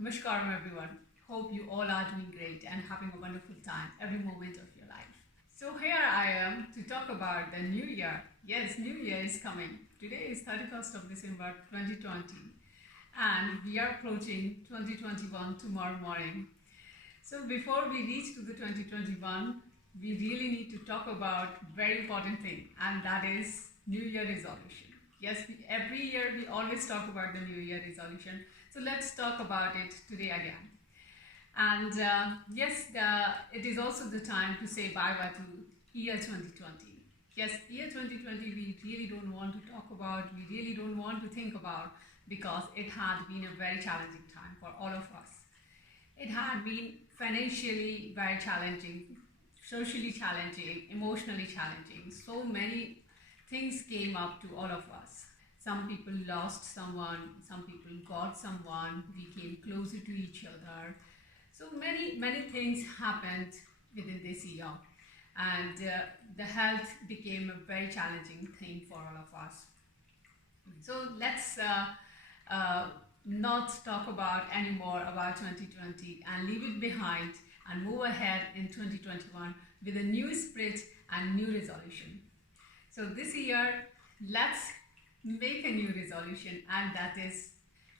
Namaskaram everyone. Hope you all are doing great and having a wonderful time every moment of your life. So here I am to talk about the new year. Yes, new year is coming. Today is 31st of December 2020 and we are approaching 2021 tomorrow morning. So before we reach to the 2021, we really need to talk about very important thing, and that is New Year resolution. Yes, every year we always talk about the New Year resolution. So let's talk about it today again. And yes, it is also the time to say bye-bye to year 2020. Yes, year 2020 we really don't want to talk about, we really don't want to think about, because it had been a very challenging time for all of us. It had been financially very challenging, socially challenging, emotionally challenging. So many things came up to all of us. Some people lost someone, some people got someone, we came closer to each other. So many things happened within this year, and the health became a very challenging thing for all of us. So let's not talk about anymore about 2020 and leave it behind and move ahead in 2021 with a new spirit and new resolution. So this year, let's make a new resolution, and that is,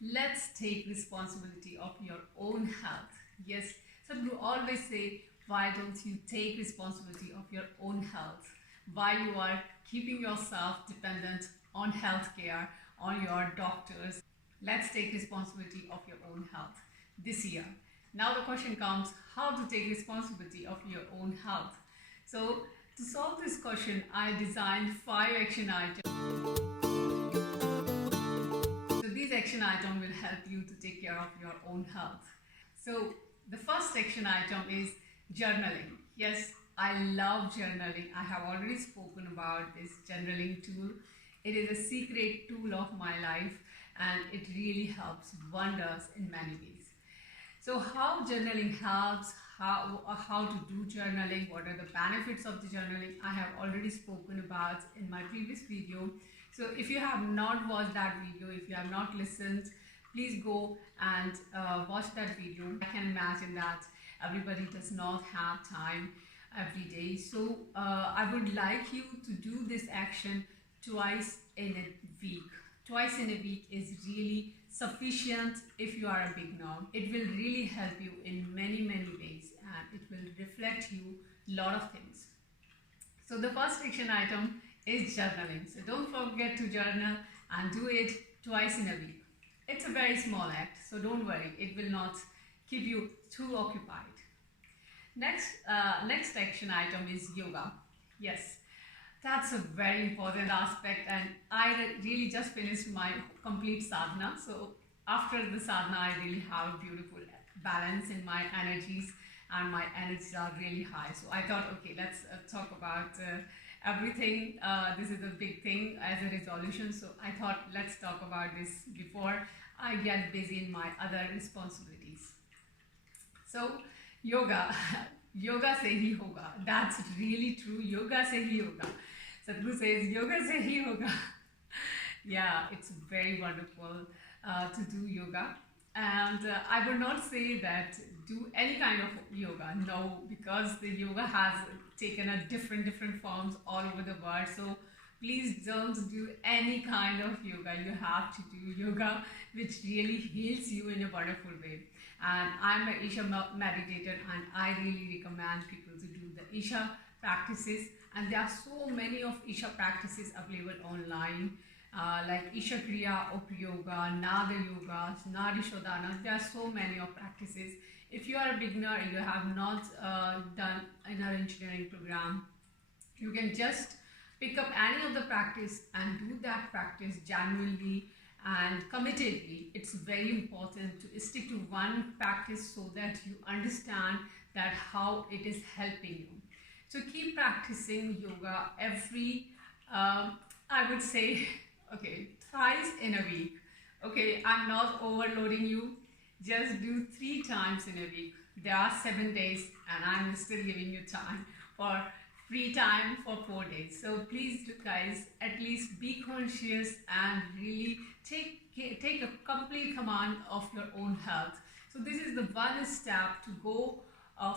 let's take responsibility of your own health. Yes, Sadhguru always say, why don't you take responsibility of your own health? Why you are keeping yourself dependent on healthcare, on your doctors? Let's take responsibility of your own health this year. Now the question comes, how to take responsibility of your own health? So to solve this question, I designed 5 action items. So these action items will help you to take care of your own health. So the first action item is journaling. Yes, I love journaling. I have already spoken about this journaling tool. It is a secret tool of my life, and it really helps wonders in many ways. So how journaling helps, how to do journaling, what are the benefits of the journaling, I have already spoken about in my previous video. So if you have not watched that video, if you have not listened, please go and watch that video. I can imagine that everybody does not have time every day. So I would like you to do this action twice in a week. Twice in a week is really sufficient if you are a beginner. It will really help you in many ways, and it will reflect you a lot of things. So the first action item is journaling. So don't forget to journal and do it twice in a week. It's a very small act, so don't worry, it will not keep you too occupied. Next action item is yoga. Yes, that's a very important aspect, and I really just finished my complete sadhana. So after the sadhana, I really have a beautiful balance in my energies, and my energies are really high. So I thought, okay, let's talk about everything. This is a big thing as a resolution. So I thought, let's talk about this before I get busy in my other responsibilities. So yoga, yoga se hi hoga. That's really true. Yoga se hi yoga. Sadhguru says, yoga se hi yoga. Yeah, it's very wonderful to do yoga. And I would not say that do any kind of yoga. No, because the yoga has taken a different forms all over the world. So please don't do any kind of yoga. You have to do yoga which really heals you in a wonderful way. And I'm an Isha meditator, and I really recommend people to do the Isha practices. And there are so many of Isha practices available online, like Isha Kriya, Up Yoga, Nada Yoga, Nadi Shodhana. There are so many of practices. If you are a beginner, you have not done another engineering program, you can just pick up any of the practice and do that practice genuinely and committedly. It's very important to stick to one practice so that you understand that how it is helping you. So keep practicing yoga every, I would say, okay, thrice in a week. Okay, I'm not overloading you. Just do 3 times in a week. There are 7 days, and I'm still giving you time for free time for 4 days. So please do, guys, at least be conscious and really take a complete command of your own health. So this is the one step to go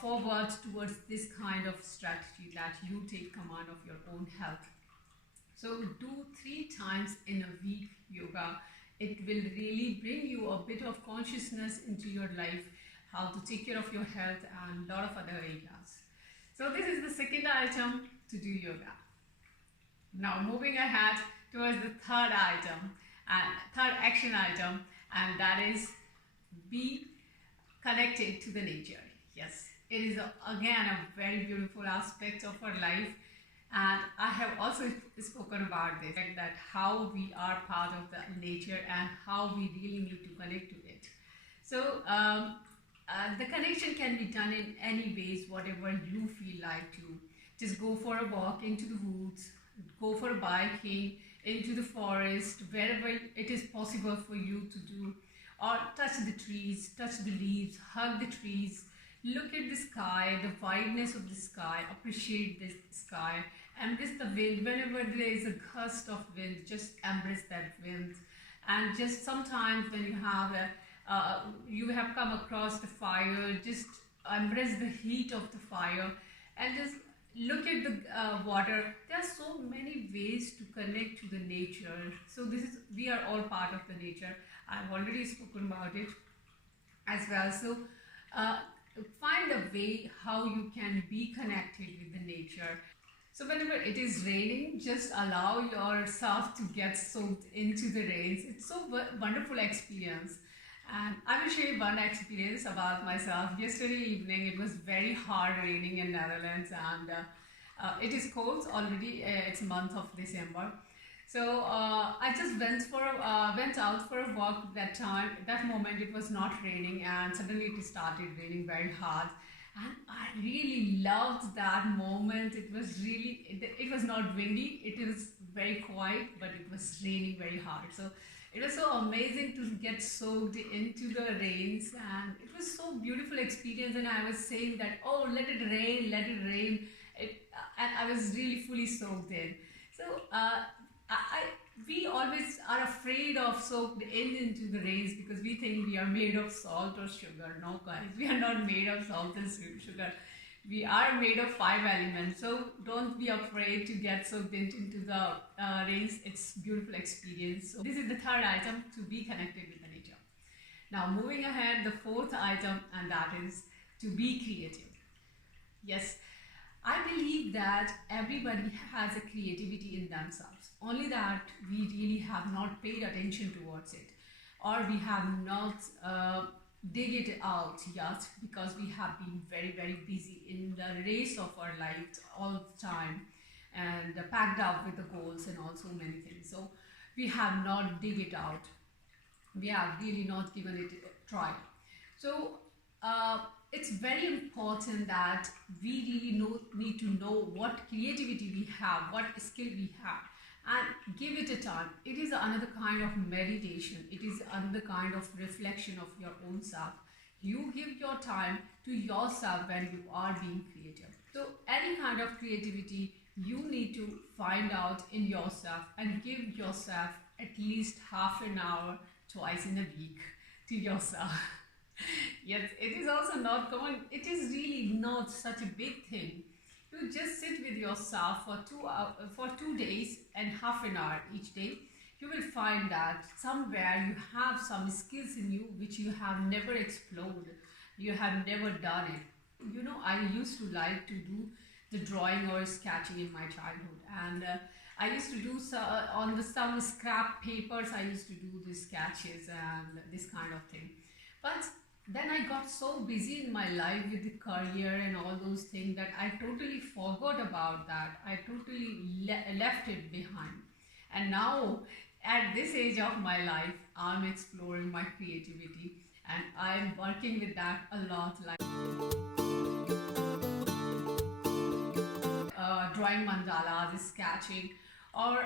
forward towards this kind of strategy, that you take command of your own health. So do 3 times in a week yoga. It will really bring you a bit of consciousness into your life, how to take care of your health and a lot of other areas. So this is the second item, to do yoga. Now moving ahead towards the third item and third action item, and that is be connected to the nature. Yes, it is again a very beautiful aspect of our life, and I have also spoken about this, that how we are part of the nature and how we really need to connect to it. So the connection can be done in any ways, whatever you feel like to. Just go for a walk into the woods, go for biking into the forest, wherever it is possible for you to do, or touch the trees, touch the leaves, hug the trees, look at the sky, the wideness of the sky, appreciate the sky, embrace the wind. Whenever there is a gust of wind, just embrace that wind. And just sometimes when you have come across the fire, just embrace the heat of the fire and just look at the water. There are so many ways to connect to the nature. So we are all part of the nature. I've already spoken about it as well. So find a way how you can be connected with the nature. So whenever it is raining, just allow yourself to get soaked into the rains. It's so wonderful experience. And I will share one experience about myself. Yesterday evening, it was very hard raining in Netherlands, and it is cold already. It's month of December. So I just went out for a walk that time. That moment it was not raining, and suddenly it started raining very hard. And I really loved that moment. It was not windy. It was very quiet, but it was raining very hard. So it was so amazing to get soaked into the rains, and it was so beautiful experience. And I was saying that, oh, let it rain, let it rain. And I was really fully soaked in. So we always are afraid of soaked into the rains because we think we are made of salt or sugar. No, guys, we are not made of salt and sugar. We are made of 5 elements. So don't be afraid to get soaked into the rains. It's a beautiful experience. So this is the third item, to be connected with the nature. Now moving ahead, the fourth item, and that is to be creative. Yes, I believe that everybody has a creativity in themselves, only that we really have not paid attention towards it, or we have not dig it out yet, because we have been very, very busy in the race of our lives all the time, and packed up with the goals and also many things. So we have not dig it out. We have really not given it a try. So it's very important that we really need to know what creativity we have, what skill we have, and give it a time. It is another kind of meditation. It is another kind of reflection of your own self. You give your time to yourself when you are being creative. So any kind of creativity you need to find out in yourself and give yourself at least half an hour twice in a week to yourself. Yes, it is also not common. It is really not such a big thing. You just sit with yourself for 2 days and half an hour each day. You will find that somewhere you have some skills in you which you have never explored. You have never done it. You know, I used to like to do the drawing or sketching in my childhood, and I used to do on some scrap papers. I used to do the sketches and this kind of thing. But then I got so busy in my life with the career and all those things that I totally forgot about that. I totally left it behind. And now, at this age of my life, I'm exploring my creativity, and I'm working with that a lot, like drawing mandalas, sketching, or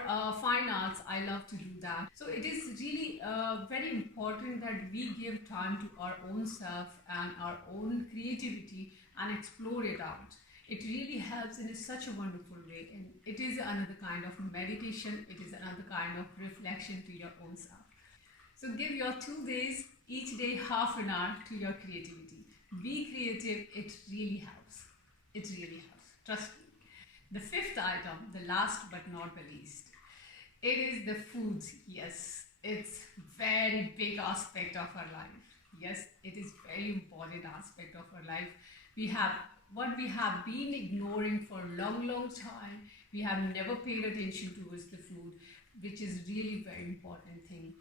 fine arts. I love to do that. So it is really very important that we give time to our own self and our own creativity and explore it out. It really helps in such a wonderful way, and it is another kind of meditation. It is another kind of reflection to your own self. So give your 2 days each day half an hour to your creativity. Be creative, it really helps. It really helps. Trust me. The fifth item, the last but not the least, it is the foods. Yes, it's very big aspect of our life. Yes, it is very important aspect of our life. We have what we have been ignoring for a long time. We have never paid attention towards the food, which is really very important thing.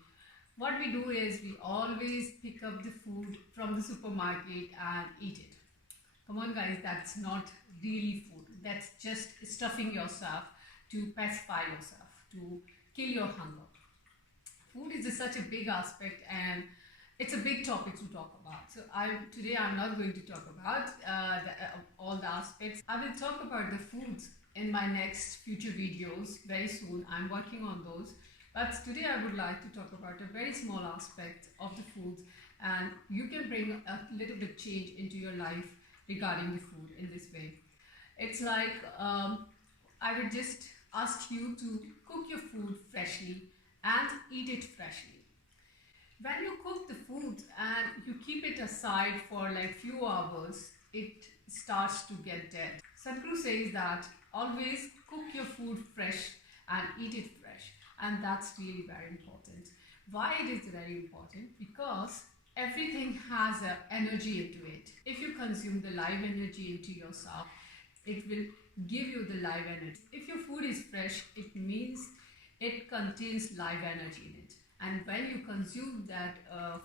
What we do is we always pick up the food from the supermarket and eat it. Come on guys, that's not really food. That's just stuffing yourself to pacify yourself, to kill your hunger. Food is such a big aspect and it's a big topic to talk about. So today I'm not going to talk about all the aspects. I will talk about the foods in my next future videos very soon. I'm working on those. But today I would like to talk about a very small aspect of the foods, and you can bring a little bit change into your life regarding the food in this way. It's like I would just ask you to cook your food freshly and eat it freshly. When you cook the food and you keep it aside for like few hours, it starts to get dead. Sadhguru says that always cook your food fresh and eat it fresh, and that's really very important. Why it is very important? Because everything has an energy into it. If you consume the live energy into yourself, it will give you the live energy. If your food is fresh, it means it contains live energy in it. And when you consume that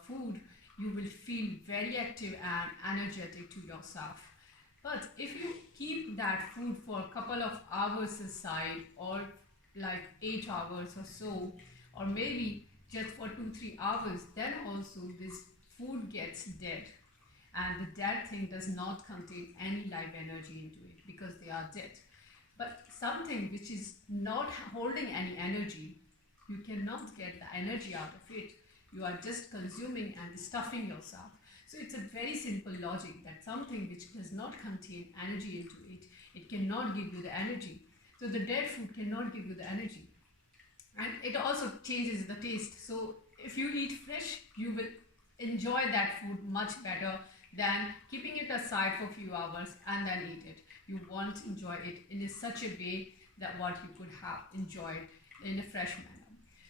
food, you will feel very active and energetic to yourself. But if you keep that food for a couple of hours aside, or like 8 hours or so, or maybe just for 2-3 hours, then also this food gets dead, and the dead thing does not contain any live energy into it because they are dead. But something which is not holding any energy, you cannot get the energy out of it. You are just consuming and stuffing yourself. So it's a very simple logic that something which does not contain energy into it, it cannot give you the energy. So the dead food cannot give you the energy. And it also changes the taste. So if you eat fresh, you will enjoy that food much better than keeping it aside for a few hours and then eat it. You won't enjoy it in such a way that what you could have enjoyed in a fresh manner.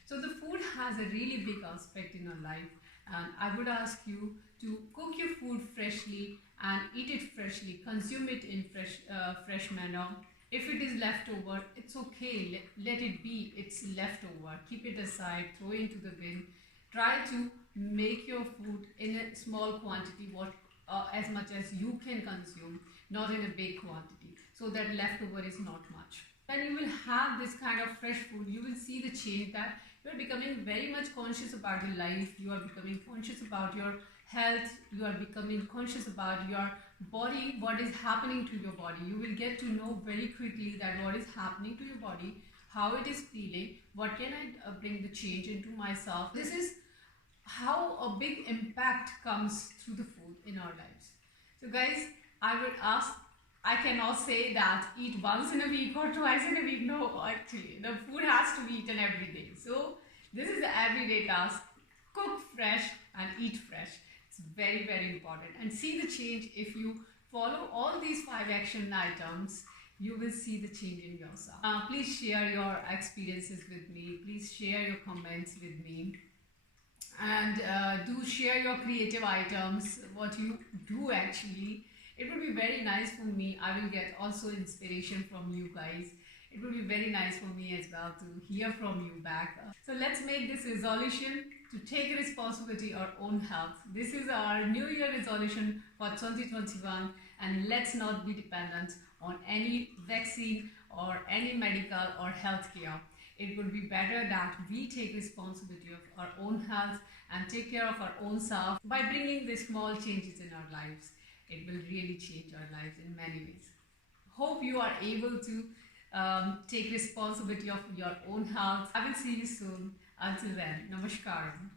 So the food has a really big aspect in our life, and I would ask you to cook your food freshly and eat it freshly, consume it in fresh manner. If it is leftover, it's okay, let it be, it's leftover. Keep it aside, throw it into the bin. Try to make your food in a small quantity, as much as you can consume, not in a big quantity, so that leftover is not much. When you will have this kind of fresh food, you will see the change that you are becoming very much conscious about your life, you are becoming conscious about your health, you are becoming conscious about your body, what is happening to your body. You will get to know very quickly that what is happening to your body, how it is feeling, what can I bring the change into myself. This is how a big impact comes through the food in our lives. So guys, I would ask, I cannot say that eat once in a week or twice in a week. No, actually, the food has to be eaten every day. So this is the everyday task. Cook fresh and eat fresh. It's very important. And see the change. If you follow all these 5 action items, you will see the change in yourself. Please share your experiences with me. Please share your comments with me. And do share your creative items, what you do actually. It would be very nice for me. I will get also inspiration from you guys. It would be very nice for me as well to hear from you back. So let's make this resolution to take responsibility of our own health. This is our New Year resolution for 2021, and let's not be dependent on any vaccine or any medical or healthcare. It would be better that we take responsibility of our own health and take care of our own self by bringing the small changes in our lives. It will really change our lives in many ways. Hope you are able to take responsibility of your own health. I will see you soon. Until then, Namaskaram.